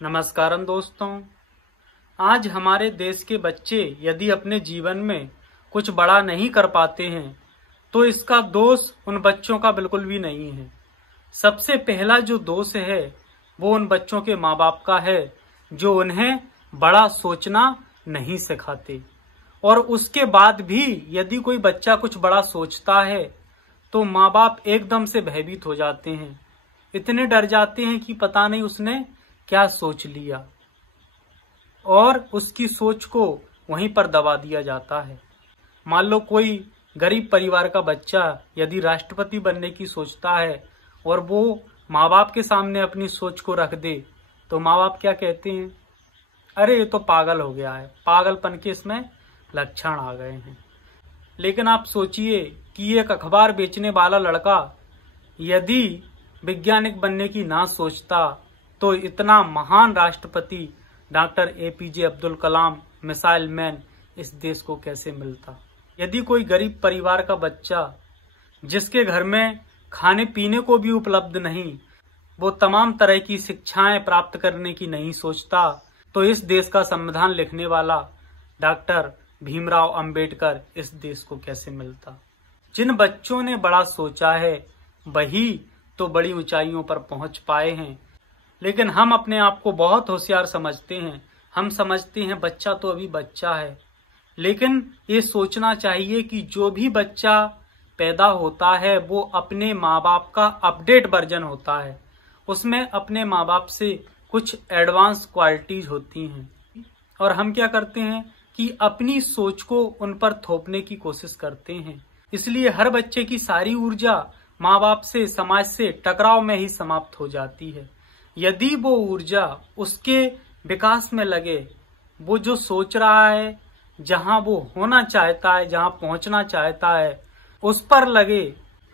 नमस्कारम दोस्तों। आज हमारे देश के बच्चे यदि अपने जीवन में कुछ बड़ा नहीं कर पाते हैं तो इसका दोष उन बच्चों का बिल्कुल भी नहीं है। सबसे पहला जो दोष है वो उन बच्चों के माँ बाप का है जो उन्हें बड़ा सोचना नहीं सिखाते। और उसके बाद भी यदि कोई बच्चा कुछ बड़ा सोचता है तो माँ बाप एकदम से भयभीत हो जाते हैं, इतने डर जाते हैं कि पता नहीं उसने क्या सोच लिया और उसकी सोच को वहीं पर दबा दिया जाता है। मान लो कोई गरीब परिवार का बच्चा यदि राष्ट्रपति बनने की सोचता है और वो माँ बाप के सामने अपनी सोच को रख दे तो माँ बाप क्या कहते हैं, अरे ये तो पागल हो गया है, पागलपन के इसमें लक्षण आ गए हैं। लेकिन आप सोचिए कि एक अखबार बेचने वाला लड़का यदि वैज्ञानिक बनने की ना सोचता तो इतना महान राष्ट्रपति doctor APJ Abdul Kalam missile man इस देश को कैसे मिलता। यदि कोई गरीब परिवार का बच्चा जिसके घर में खाने पीने को भी उपलब्ध नहीं, वो तमाम तरह की शिक्षाएं प्राप्त करने की नहीं सोचता तो इस देश का संविधान लिखने वाला डॉक्टर भीमराव अंबेडकर इस देश को कैसे मिलता। जिन बच्चों ने बड़ा सोचा है वही तो बड़ी ऊंचाइयों पर पहुंच पाए हैं। लेकिन हम अपने आप को बहुत होशियार समझते हैं। हम समझते हैं बच्चा तो अभी बच्चा है, लेकिन ये सोचना चाहिए कि जो भी बच्चा पैदा होता है वो अपने माँ बाप का अपडेट वर्जन होता है। उसमें अपने माँ बाप से कुछ एडवांस क्वालिटीज होती हैं और हम क्या करते हैं कि अपनी सोच को उन पर थोपने की कोशिश करते हैं। इसलिए हर बच्चे की सारी ऊर्जा माँ बाप से, समाज से टकराव में ही समाप्त हो जाती है। यदि वो ऊर्जा उसके विकास में लगे, वो जो सोच रहा है, जहां वो होना चाहता है, जहां पहुंचना चाहता है, उस पर लगे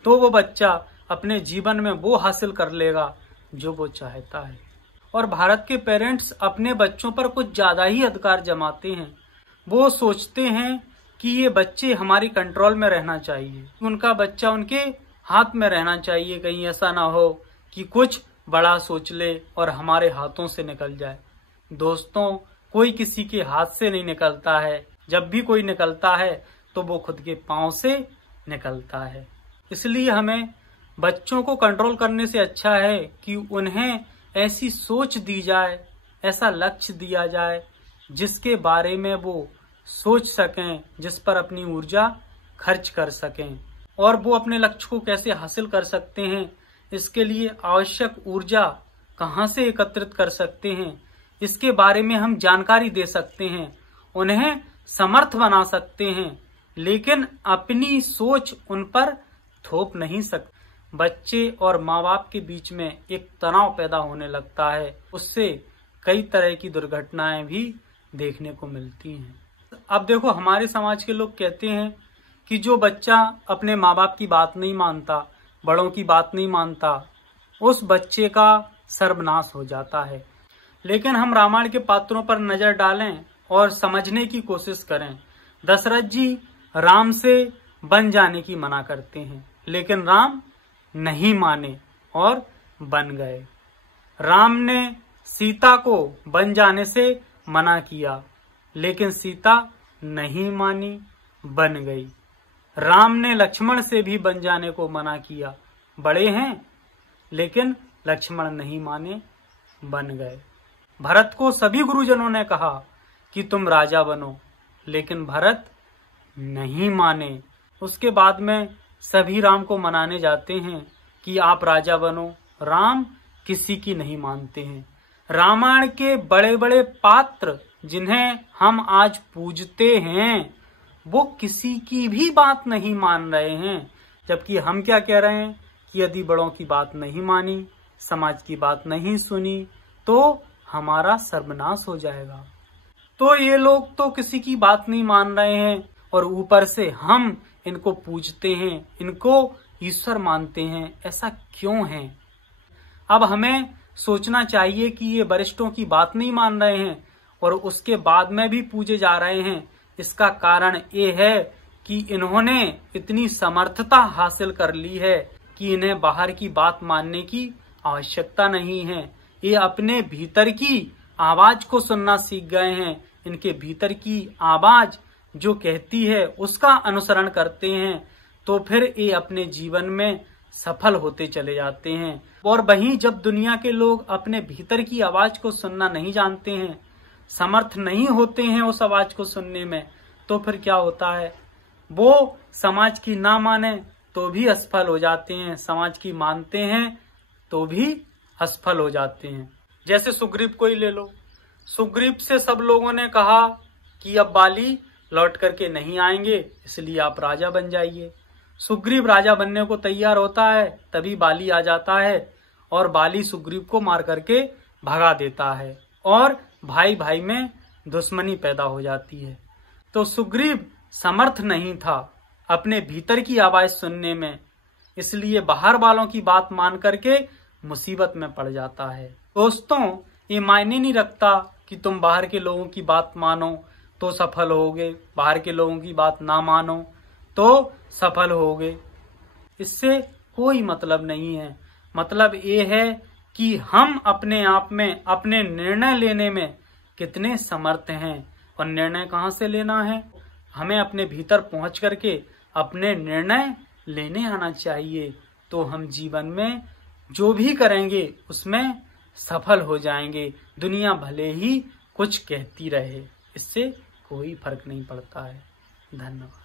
तो वो बच्चा अपने जीवन में वो हासिल कर लेगा जो वो चाहता है। और भारत के पेरेंट्स अपने बच्चों पर कुछ ज्यादा ही अधिकार जमाते हैं। वो सोचते हैं कि ये बच्चे हमारी कंट्रोल में रहना चाहिए, उनका बच्चा उनके हाथ में रहना चाहिए। कहीं ऐसा ना हो कि कुछ बड़ा सोच ले और हमारे हाथों से निकल जाए। दोस्तों, कोई किसी के हाथ से नहीं निकलता है। जब भी कोई निकलता है तो वो खुद के पांव से निकलता है। इसलिए हमें बच्चों को कंट्रोल करने से अच्छा है कि उन्हें ऐसी सोच दी जाए, ऐसा लक्ष्य दिया जाए जिसके बारे में वो सोच सकें, जिस पर अपनी ऊर्जा खर्च कर सकें। और वो अपने लक्ष्य को कैसे हासिल कर सकते हैं, इसके लिए आवश्यक ऊर्जा कहां से एकत्रित कर सकते हैं, इसके बारे में हम जानकारी दे सकते हैं, उन्हें समर्थ बना सकते हैं, लेकिन अपनी सोच उन पर थोप नहीं सकते। बच्चे और माँ बाप के बीच में एक तनाव पैदा होने लगता है, उससे कई तरह की दुर्घटनाएं भी देखने को मिलती हैं। अब देखो, हमारे समाज के लोग कहते हैं कि जो बच्चा अपने माँ बाप की बात नहीं मानता, बड़ों की बात नहीं मानता, उस बच्चे का सर्वनाश हो जाता है। लेकिन हम रामायण के पात्रों पर नजर डालें और समझने की कोशिश करें। दशरथ जी राम से बन जाने की मना करते हैं, लेकिन राम नहीं माने और बन गए। राम ने सीता को बन जाने से मना किया, लेकिन सीता नहीं मानी, बन गई। राम ने लक्ष्मण से भी बन जाने को मना किया, बड़े हैं, लेकिन लक्ष्मण नहीं माने, बन गए। भरत को सभी गुरुजनों ने कहा कि तुम राजा बनो, लेकिन भरत नहीं माने। उसके बाद में सभी राम को मनाने जाते हैं कि आप राजा बनो, राम किसी की नहीं मानते हैं। रामायण के बड़े बड़े पात्र जिन्हें हम आज पूजते हैं वो किसी की भी बात नहीं मान रहे हैं, जबकि हम क्या कह रहे हैं कि यदि बड़ों की बात नहीं मानी, समाज की बात नहीं सुनी तो हमारा सर्वनाश हो जाएगा। तो ये लोग तो किसी की बात नहीं मान रहे हैं और ऊपर से हम इनको पूजते हैं, इनको ईश्वर मानते हैं। ऐसा क्यों है? अब हमें सोचना चाहिए कि ये वरिष्ठों की बात नहीं मान रहे हैं और उसके बाद में भी पूजे जा रहे हैं। इसका कारण ये है कि इन्होंने इतनी समर्थता हासिल कर ली है कि इन्हें बाहर की बात मानने की आवश्यकता नहीं है। ये अपने भीतर की आवाज को सुनना सीख गए हैं। इनके भीतर की आवाज जो कहती है उसका अनुसरण करते हैं, तो फिर ये अपने जीवन में सफल होते चले जाते हैं। और वहीं जब दुनिया के लोग अपने भीतर की आवाज को सुनना नहीं जानते हैं, समर्थ नहीं होते हैं उस आवाज को सुनने में, तो फिर क्या होता है, वो समाज की ना माने तो भी असफल हो जाते हैं, समाज की मानते हैं तो भी असफल हो जाते हैं। जैसे सुग्रीव को ही ले लो। सुग्रीव से सब लोगों ने कहा कि अब बाली लौट करके नहीं आएंगे, इसलिए आप राजा बन जाइए। सुग्रीव राजा बनने को तैयार होता है, तभी बाली आ जाता है और बाली सुग्रीव को मार करके भगा देता है और भाई भाई में दुश्मनी पैदा हो जाती है। तो सुग्रीव समर्थ नहीं था अपने भीतर की आवाज सुनने में, इसलिए बाहर वालों की बात मान करके मुसीबत में पड़ जाता है। दोस्तों, ये मायने नहीं रखता कि तुम बाहर के लोगों की बात मानो तो सफल होगे, बाहर के लोगों की बात ना मानो तो सफल होगे। इससे कोई मतलब नहीं है। मतलब ये है कि हम अपने आप में अपने निर्णय लेने में कितने समर्थ हैं। और निर्णय कहाँ से लेना है, हमें अपने भीतर पहुंच करके अपने निर्णय लेने आना चाहिए, तो हम जीवन में जो भी करेंगे उसमें सफल हो जाएंगे। दुनिया भले ही कुछ कहती रहे, इससे कोई फर्क नहीं पड़ता है। धन्यवाद।